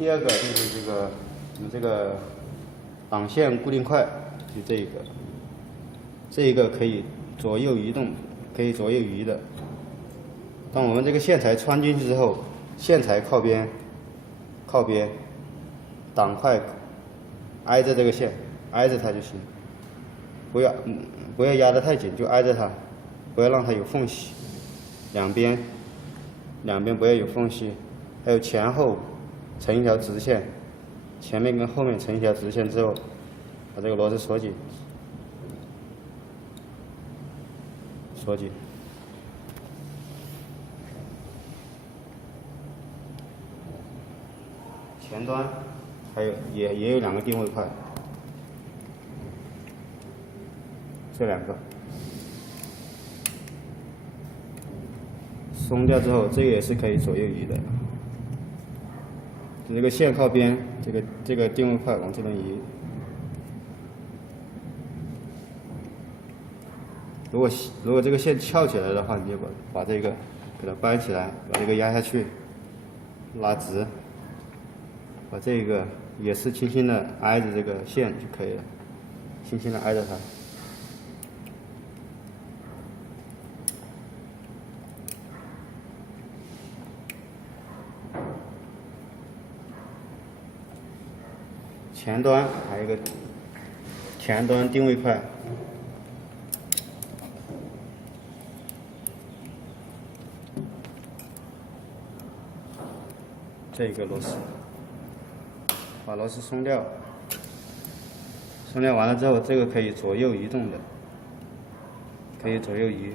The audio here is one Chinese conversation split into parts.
第二个就是这个挡线固定块，就这一个可以左右移动，可以左右移的。当我们这个线材穿进去之后，线材靠边，挡块挨着这个线，挨着它就行，不要压得太紧，就挨着它，不要让它有缝隙，两边不要有缝隙，还有前后成一条直线，前面跟后面成一条直线之后，把这个螺丝锁紧，前端还有也有两个定位块，这两个松掉之后，这个也是可以左右移的。这个线靠边，这个定位块往这边移。如果这个线翘起来的话，你就把这个给它掰起来，把这个压下去，拉直。把这个也是轻轻的挨着这个线就可以了，轻轻的挨着它。前端还有一个前端定位块，这一个螺丝。把螺丝松掉，松掉完了之后，这个可以左右移动的，可以左右移。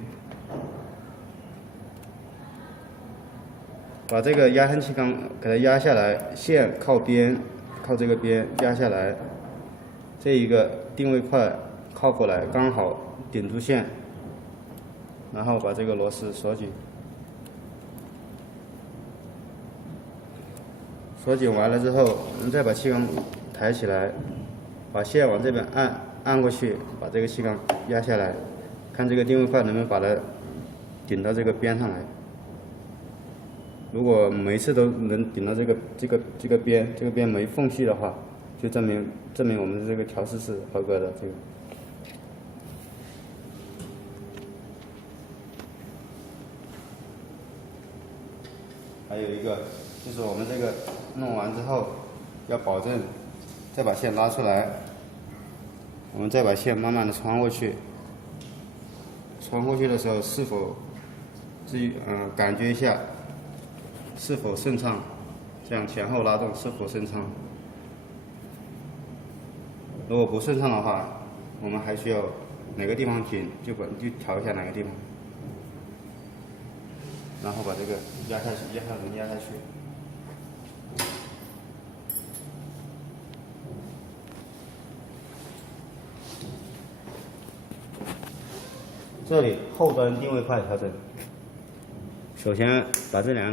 把这个压伸气缸给它压下来，线靠边，靠这个边压下来，这一个定位块靠过来，刚好顶住线，然后把这个螺丝锁紧。锁紧完了之后，我们再把气缸抬起来，把线往这边按过去，把这个气缸压下来，看这个定位块能不能把它顶到这个边上来。如果每一次都能顶到这个边没缝隙的话，就证明我们的这个调试是合格的。这个还有一个就是我们这个弄完之后，要保证再把线拉出来，我们再把线慢慢的穿过去。穿过去的时候，是否感觉一下是否顺畅，这样前后拉动是否顺畅。如果不顺畅的话，我们还需要哪个地方紧就调一下哪个地方，然后把这个压下去，压下去。这里后端定位块调整，首先把这两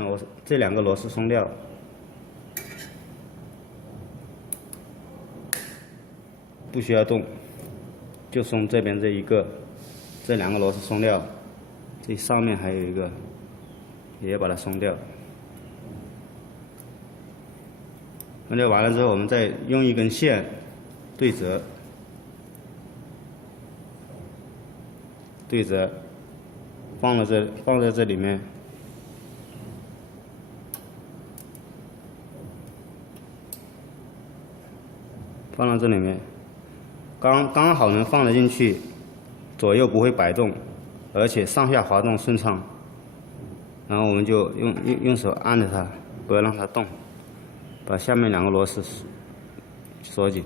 个螺丝松掉，不需要动，就松这边这两个螺丝松掉，这上面还有一个，也把它松掉。松掉完了之后，我们再用一根线对折。放在这里面，放到这里面，刚好能放得进去，左右不会摆动，而且上下滑动顺畅。然后我们就用手按着它，不要让它动，把下面两个螺丝锁紧。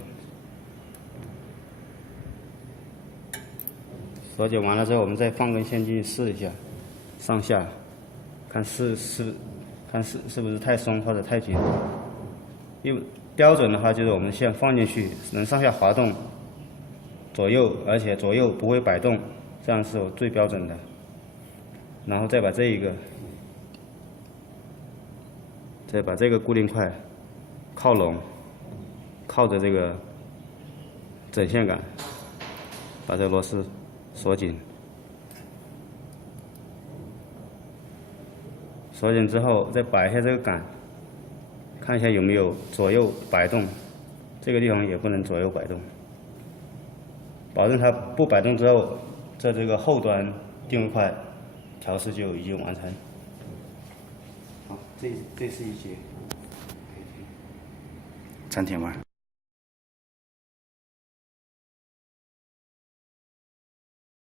锁紧完了之后，我们再放根线进去试一下，上下，看是不是太松或者太紧。因为标准的话，就是我们线放进去能上下滑动，而且左右不会摆动，这样是我最标准的。然后再把这个固定块靠拢，靠着这个整线杆，把这个螺丝锁紧，锁紧之后再摆一下这个杆，看一下有没有左右摆动，这个地方也不能左右摆动，保证它不摆动之后，在这个后端定位块调试就已经完成。好，这是一节，暂停吧。